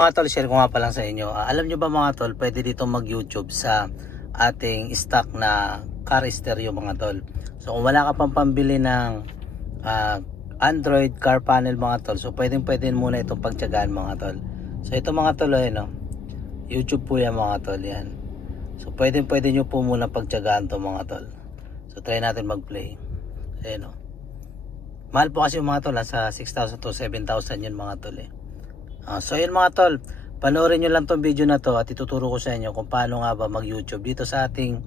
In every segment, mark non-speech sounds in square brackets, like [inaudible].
Mga tol, share ko nga pa lang sa inyo. Ah, alam nyo ba mga tol, pwede dito mag-YouTube sa ating stock na car stereo mga tol. So kung wala ka pang pambili ng ah, Android car panel mga tol, so pwedeng pwede muna itong pagtyagaan mga tol. So ito mga tol, ayun no? YouTube po yan mga tol, yan. So pwedeng pwede nyo po muna pagtyagaan to mga tol. So try natin mag-play. Ayun no? Mahal po kasi yung mga tol, sa 6,000 to 7,000 yun mga tol eh. Ah, so yun mga tol, panoorin nyo lang tong video na to at ituturo ko sa inyo kung paano nga ba mag-YouTube dito sa ating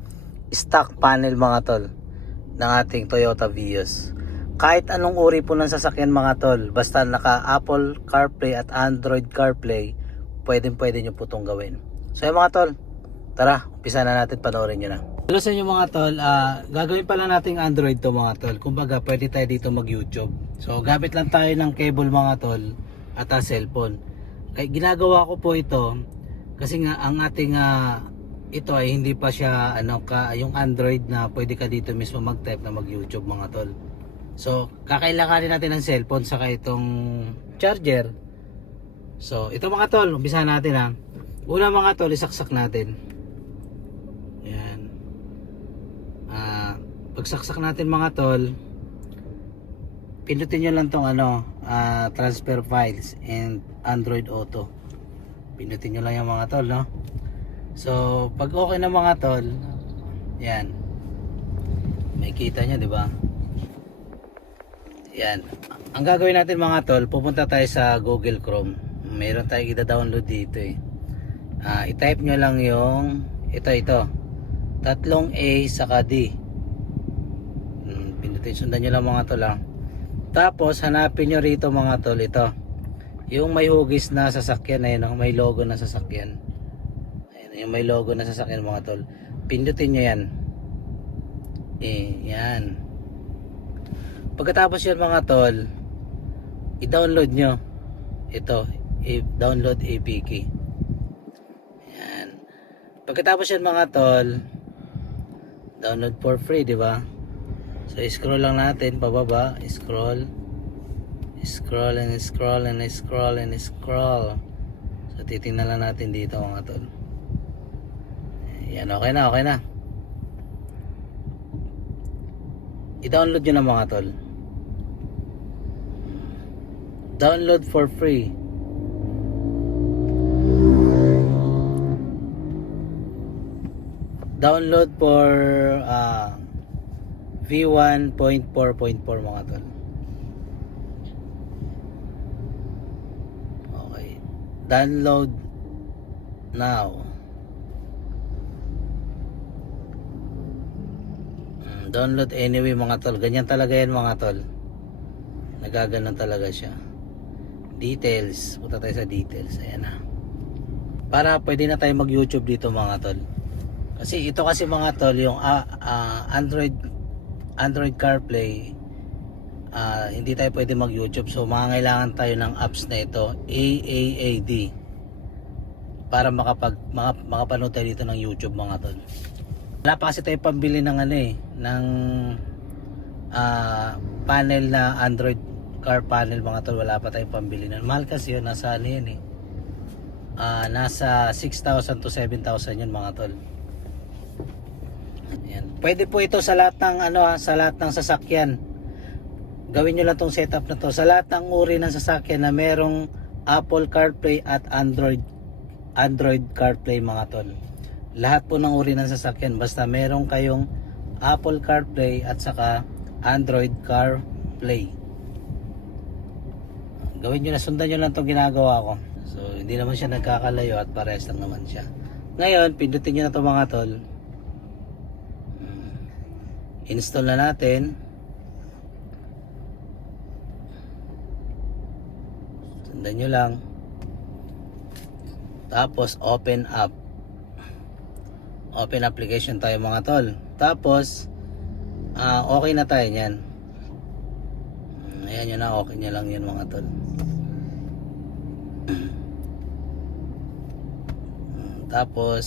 stock panel mga tol ng ating Toyota Vios. Kahit anong uri po ng sasakyan mga tol, basta naka Apple CarPlay at Android CarPlay, pwedeng pwede nyo po itong gawin. So yun mga tol, tara, umpisa na natin panoorin nyo na. Hello sa inyo mga tol, Ah, gagawin pala nating Android to mga tol. Kumbaga pwede tayo dito mag-YouTube. So gamit lang tayo ng cable mga tol at a cellphone. Kaya ginagawa ko po ito kasi nga ang ating ah, ito ay hindi pa siya ano ka yung Android na pwede ka dito mismo mag-type na mag-YouTube mga tol. So kakailanganin natin ng cellphone saka itong charger. So ito mga tol, umpisa natin ha. Una mga tol, isaksak natin. Yan. Ah, pagsaksak natin mga tol, pindutin nyo lang tong ano, ah, transfer files and Android Auto. Pindutin nyo lang yung mga tol, no? So, pag okay na mga tol, yan. May kita nyo, di ba? Yan. Ang gagawin natin mga tol, pupunta tayo sa Google Chrome. Meron tayong i-download dito eh. Ah, i-type nyo lang yung ito ito. Tatlong A saka D. Hmm, pindutin sundan nyo lang mga tol ah. Tapos hanapin nyo rito mga tol ito. Yung may hugis na sasakyan ayun oh, may logo na sasakyan. Ayun, yung may logo na sasakyan mga tol. Pindutin nyo yan. Eh, yan. Pagkatapos yan mga tol, i-download nyo. Ito, i-download APK. Yan. Pagkatapos yan mga tol, download for free, di ba? So, scroll lang natin pababa. Scroll. Scroll and scroll and scroll and scroll. So, titingnan lang natin dito mga tol. Yan, okay na, okay na. I-download nyo na mga tol. Download for free. Download for ah, V1.4.4 mga tol. Okay. Download now. Mm, Download anyway mga tol. Ganyan talaga yan mga tol. Nagaganon talaga siya. Details. Punta tayo sa details. Ayan na. Para pwede na tayo mag YouTube dito mga tol. Kasi ito kasi mga tol yung ah, ah, Android Android CarPlay ah, hindi tayo pwede mag YouTube so mangangailangan tayo ng apps na ito AAAD para makapag maka, makapanood tayo dito ng YouTube mga tol. Wala pa kasi tayo pambili ng ano eh ng ah, panel na Android car panel mga tol. Wala pa tayong pambili na mahal kasi yun nasa ano yun eh Ah, nasa 6,000 to 7,000 yun mga tol Ayan. Pwede po ito sa lahat ng ano ha, sa lahat ng sasakyan. Gawin niyo lang tong setup na to sa lahat ng uri ng sasakyan na merong Apple CarPlay at Android Android CarPlay mga tol. Lahat po ng uri ng sasakyan basta merong kayong Apple CarPlay at saka Android CarPlay. Gawin niyo na sundan niyo lang tong ginagawa ko. So hindi naman siya nagkakalayo at parehas lang naman siya. Ngayon, pindutin niyo na to mga tol. Install na natin. Sundan nyo lang. Tapos open up. Open application tayo mga tol. Tapos ah, okay na tayo nyan ayan yun na okay nyo lang yun mga tol. [clears throat] Tapos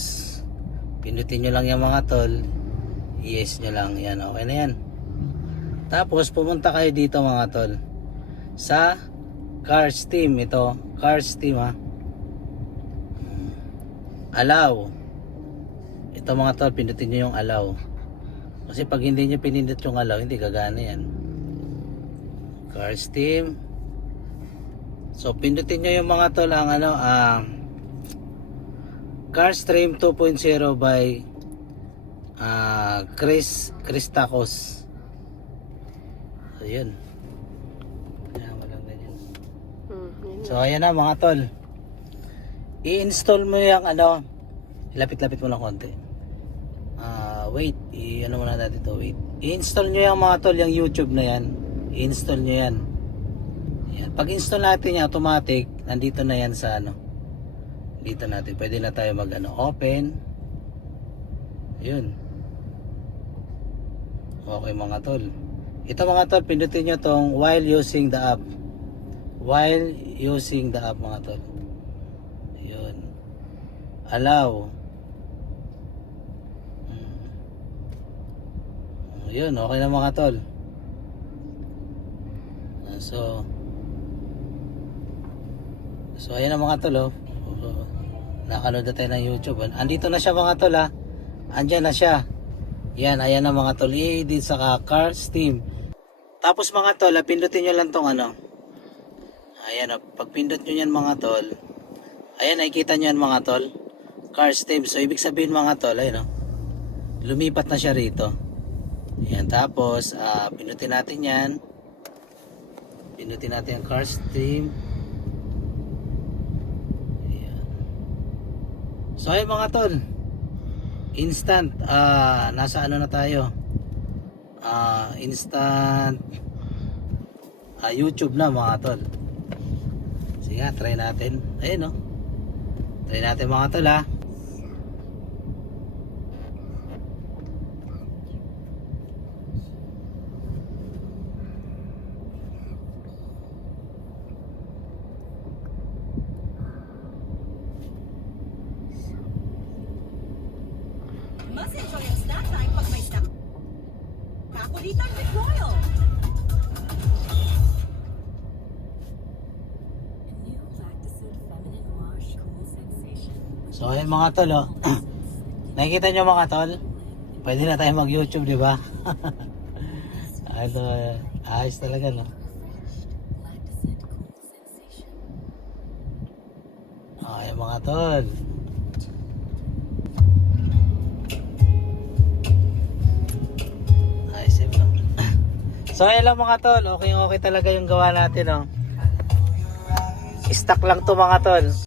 pindutin nyo lang yung mga tol yes nyo lang yan okay na yan tapos pumunta kayo dito mga tol sa car steam ito car steam ha allow. Ito mga tol, pindutin nyo yung allow. Kasi pag hindi nyo pinindot yung allow, hindi gagana yan. Car steam. So, pindutin nyo yung mga tol ang ano, ah, Car Stream 2.0 by ah Chris Chris Tacos. So, yun. Kaya walang ganyan. Hmm. So ayan na mga tol. I-install mo yung ano, lapit-lapit mo lang konti. Ah, wait, i-ano muna natin to, wait. I-install nyo yung mga tol, yung YouTube na yan. I-install nyo yan. Yan. Pag install natin yan, automatic, nandito na yan sa ano. Dito natin, pwede na tayo mag ano, open. Yun. Okay mga tol. Ito mga tol, pindutin nyo tong while using the app while using the app mga tol. Yun. Allow. Mm. Yun, okay na mga tol. Ah, So, so ayan na mga tol oh. Nakanood na tayo ng YouTube. Andito na siya mga tol ha. Andyan na siya. Yan, ayan na mga tol. I-edit sa car Steam. Tapos mga tol, pindutin nyo lang tong ano. Ayan, oh, pag pindot nyo yan mga tol, ayan, nakikita nyo yan mga tol, car steam. So, ibig sabihin mga tol, ayun oh, lumipat na siya rito. Ayan, tapos, ah, pindutin natin yan. Pindutin natin yung car steam. Ayan. So, ayun mga tol, instant, ah, nasa ano na tayo, ah, instant, ah, YouTube na mga tol. Sige nga, try natin. Ayun no. Try natin mga tol ha. Mas enjoy ang snack time pag may snack. Kakulitan with Royal. New Lactacid Feminine Wash Cool Sensation. So ayun mga tol oh. [clears throat] Nakikita nyo mga tol? Pwede na tayo mag YouTube di ba? [laughs] Ito, ayos talaga no. Lactacid Cool Sensation. Ay mga tol. So ayun lang mga tol. Okay okay talaga yung gawa natin oh. Stock lang to mga tol.